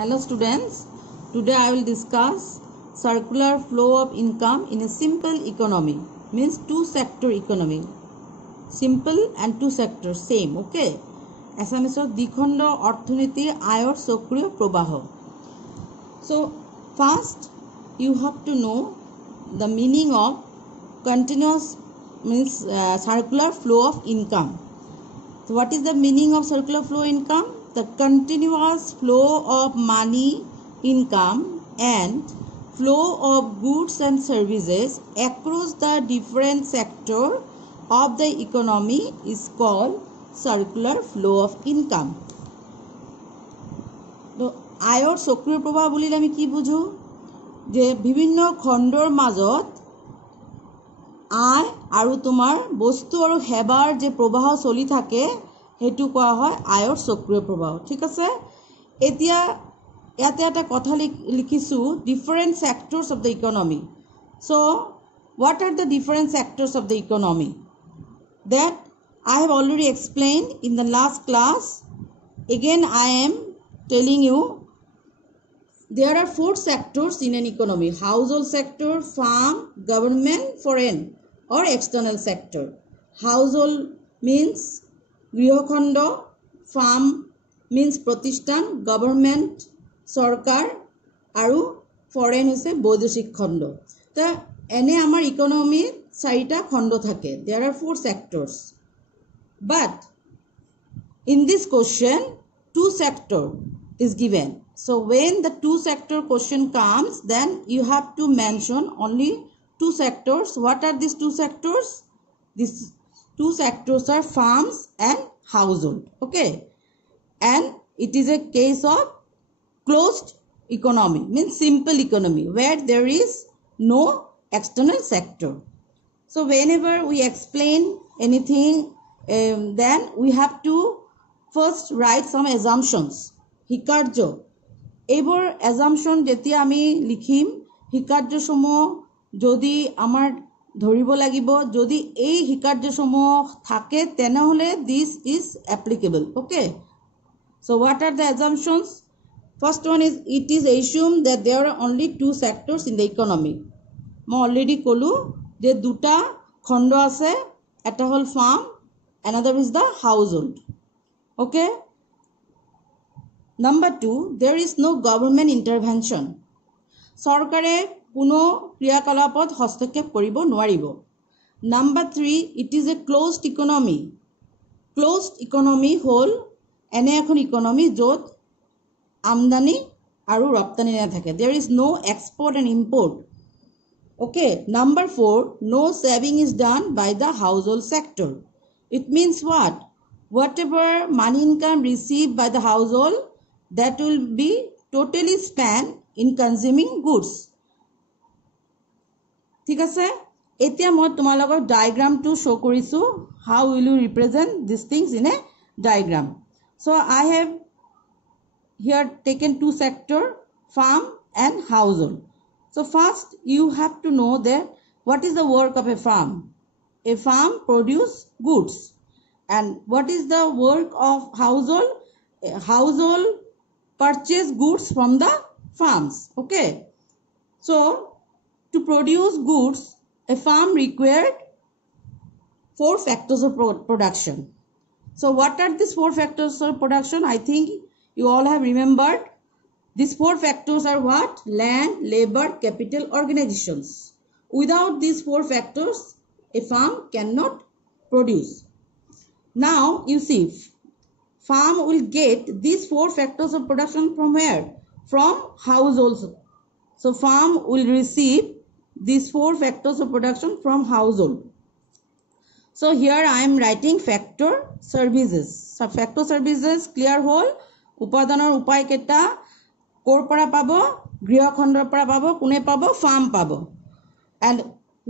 Hello students, today I will discuss circular flow of income in a simple economy, means two sector economy. Simple and two sector same, okay? Assamesor dikhondo orthoniti ayor sokriyo probaho. So first you have to know the meaning of continuous means circular flow of income. So what is the meaning of circular flow income? The continuous flow of money, income and flow of goods and services across the different sector of the economy is called circular flow of income. So আয়ৰ চক্ৰীয় প্ৰবাহ বুলিলে আমি কি বুঝো যে বিভিন্ন খণ্ডৰ মাজত আয় আৰু তোমাৰ বস্তু আৰু সেৱাৰ যে প্ৰবাহ চলি থাকে হেতু কোৱা হয় আয়ৰ চক্ৰীয় প্ৰবাহ ঠিক আছে এতিয়া ইয়াতে এটা কথা লিখিছো different sectors of the economy so what are the different sectors of the economy that I have already explained in the last class. Again I am telling you there are four sectors in an economy: household sector, farm, government, foreign or external sector. Household means গৃহখণ্ড, firm means প্রতিষ্ঠান, government সরকার আৰু foreign হৈছে বৈদেশিক খণ্ড তা এনে আমাৰ ইকোনমি চাৰিটা খণ্ড থাকে there are four sectors but in this question two sector is given so when the two sector question comes then you have to mention only two sectors. What are these two sectors? These two sectors are farms and household, okay, and it is a case of closed economy means simple economy where there is no external sector. So whenever we explain anything then we have to first write some assumptions. Hikarjo এইবোৰ assumption যেতিয়া আমি লিখিম হিকাৰ্যসমূহ যদি আমাৰ ধৰিব লাগিব যদি এই হিকাৰ্যসমূহ থাকে তেনেহলে this is applicable, okay. So what are the assumptions? First one is it is assumed that there are only two sectors in the economy. মই already কলো যে দুটা খণ্ড আছে এটা হল farm, another is the household, okay. Number 2, there is no government intervention. চৰকাৰে কোনো ক্ৰিয়াকলাপত হস্তক্ষেপ কৰিব নোৱাৰিব. Number 3, it is a closed economy. Closed economy হল এনে এখন ইকোনমি য'ত আমদানি আৰু ৰপ্তানি নাথাকে. There is no export and import. Okay. Number 4, no saving is done by the household sector. It means what? Whatever money income received by the household that will be totally spent in consuming goods. ঠিক আছে এতিয়া মই তোমালোকৰ ডায়াগ্ৰামটো show কৰিছো how will you represent these things in a diagram. So I have here taken two sector, farm and household. So first you have to know that what is the work of a farm. A farm produce goods. And what is the work of household? A household purchase goods from the farms, okay. So to produce goods a farm required four factors of production. So what are these four factors of production? I think you all have remembered. These four factors are what? Land, labor, capital, organizations. Without these four factors a farm cannot produce. Now you see farm will get these four factors of production from where? From households. So farm will receive these four factors of production from household. So here I am writing factor services. So factor services clear hole উপাদানৰ উপায় কেটা কৰ পৰা পাব গৃহখণ্ডৰ পৰা পাব কোনে পাব farm পাব. And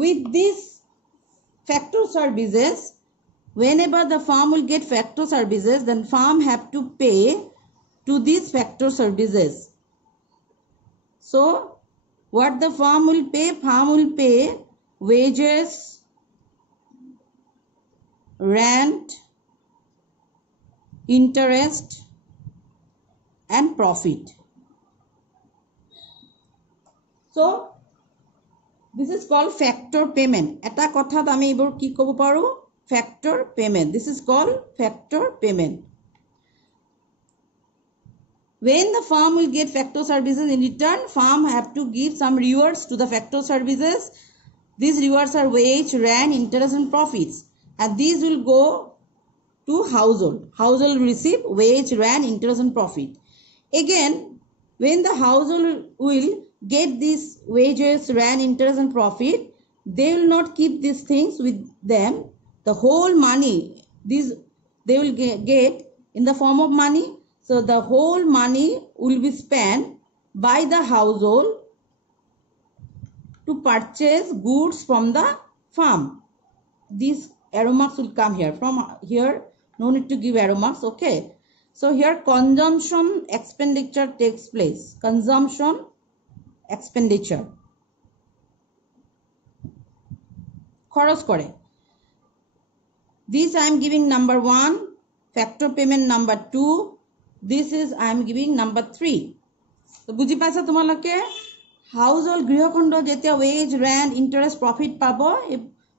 with this factor services whenever the farm will get factor services then farm have to pay to these factor services. So what the farm will pay? Farm will pay wages, rent, interest and profit. So this is called factor payment. Eta kothat ami ebor ki kobo paru? Factor payment. This is called factor payment. When the firm will get factor services in return, firm have to give some rewards to the factor services. These rewards are wage, rent, interest and profits. And these will go to household. Household will receive wage, rent, interest and profit. Again, when the household will get these wages, rent, interest and profit, they will not keep these things with them. The whole money, these they will get in the form of money. So the whole money will be spent by the household to purchase goods from the farm. These arrow marks will come here. From here, no need to give arrow marks, okay? So here consumption expenditure takes place. Consumption expenditure. Kharos kore. This I am giving number 1. Factor payment number 2. This is I am giving number 3. So buji paisa tumalake household grihokondo jetia wage, rent, interest, profit pabo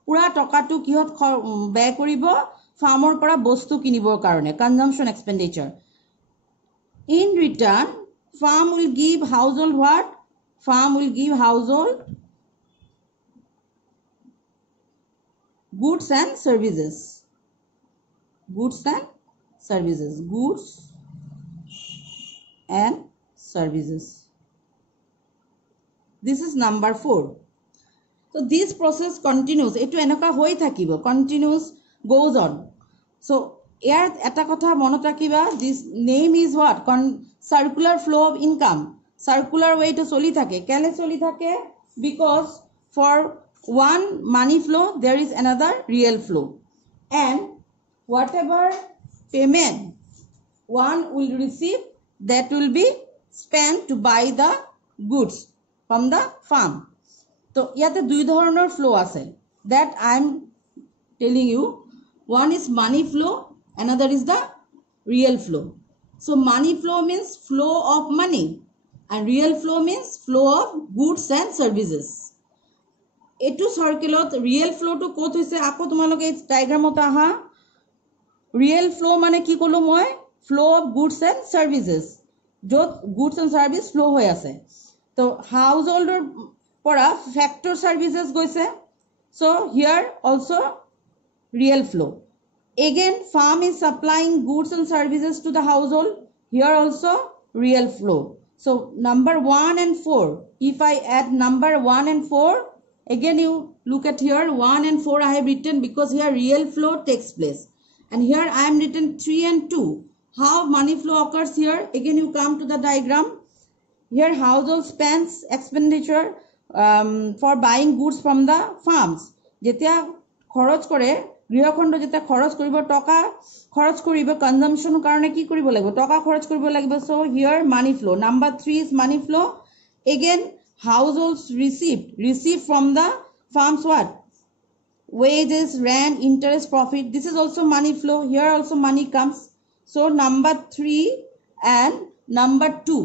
pura toka tu kihot bay koribo farmer pora bostu kinibor karone. Consumption expenditure. In return, farm will give household what? Farm will give household goods and services. Goods and services. Goods and services. This is number 4. So this process continues. Etu enoka hoi thakibo. Continues, goes on. So here eta kotha monot rakiba. This name is what? Circular flow of income. Circular way to soli thake. Kele soli thake? Because for one money flow, there is another real flow. And whatever payment one will receive, that will be spent to buy the goods from the farm. So yate dui dhoroner flow ase. That I am telling you. One is money flow, another is the real flow. So money flow means flow of money, and real flow means flow of goods and services. Etu circle real flow to kot hoise ako tumaloke diagram ota aha. Real flow mane ki kolo moi? Flow of goods and services. Jot goods and service flow hoy ase. So householder pora factor services goise. So here also real flow. Again, farm is supplying goods and services to the household. Here also real flow. So number 1 and 4. If I add number 1 and 4, again you look at here 1 and 4 I have written because here real flow takes place. And here I am written 3 and 2. How money flow occurs here? Again you come to the diagram. Here household spends expenditure for buying goods from the farms. Jetia kharoj kore গৃহখণ্ড যেটা খরচ কৰিব টকা খরচ কৰিব consumption কাৰণে কি কৰিব লাগিব টকা খৰচ কৰিব লাগিব so here money flow number 3 is money flow again households receive from the farms what wages rent interest profit this is also money flow here also money comes so number 3 and number 2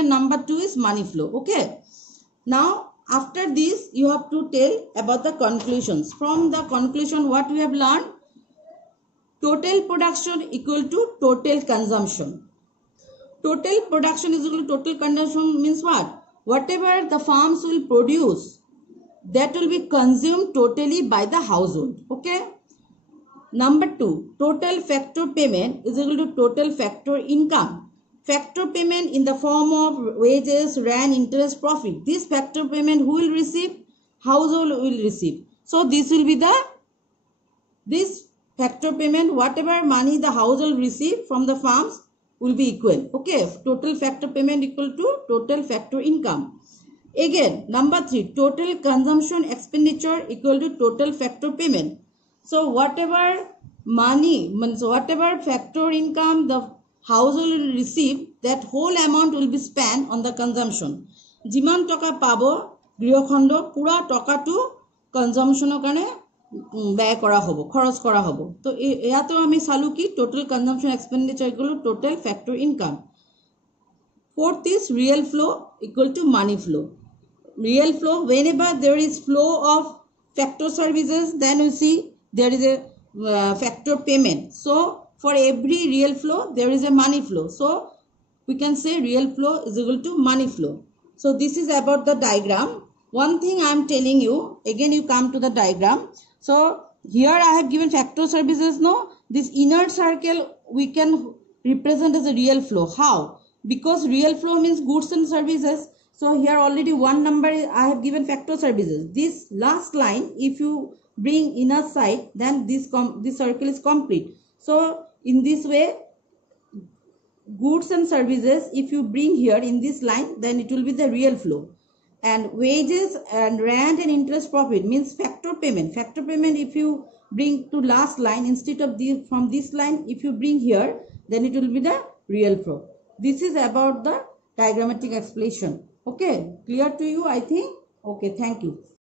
and number 2 is money flow okay now after this, you have to tell about the conclusions. From the conclusion, what we have learned? Total production equal to total consumption. Total production is equal to total consumption means what? Whatever the farms will produce, that will be consumed totally by the household. Okay? Number 2, total factor payment is equal to total factor income. Factor payment in the form of wages, rent, interest, profit. This factor payment who will receive? Household will receive. So this will be this factor payment, whatever money the household receive from the farms will be equal. Okay, total factor payment equal to total factor income. Again, number 3, total consumption expenditure equal to total factor payment. So whatever money, whatever factor income the household will receive, that whole amount will be spent on the consumption. Jiman toka pabo grihokondo pura toka to consumption karone bay kora hobo kharoch kora hobo to eyato ami salu ki total consumption expenditure equal to total factor income. Fourth is real flow equal to money flow. real flow, whenever there is flow of factor services, then you see there is a factor payment. So for every real flow there is a money flow. So we can say real flow is equal to money flow. So this is about the diagram. One thing I am telling you, again you come to the diagram. So here I have given factor services. No, this inner circle we can represent as a real flow. How? Because real flow means goods and services. So here already one number I have given factor services. This last line, if you bring inner side, then this circle is complete. So in this way, goods and services, if you bring here in this line, then it will be the real flow. And wages and rent and interest profit means factor payment. Factor payment, if you bring to last line instead of from this line, if you bring here, then it will be the real flow. This is about the diagrammatic explanation. Okay, clear to you, I think? Okay, thank you.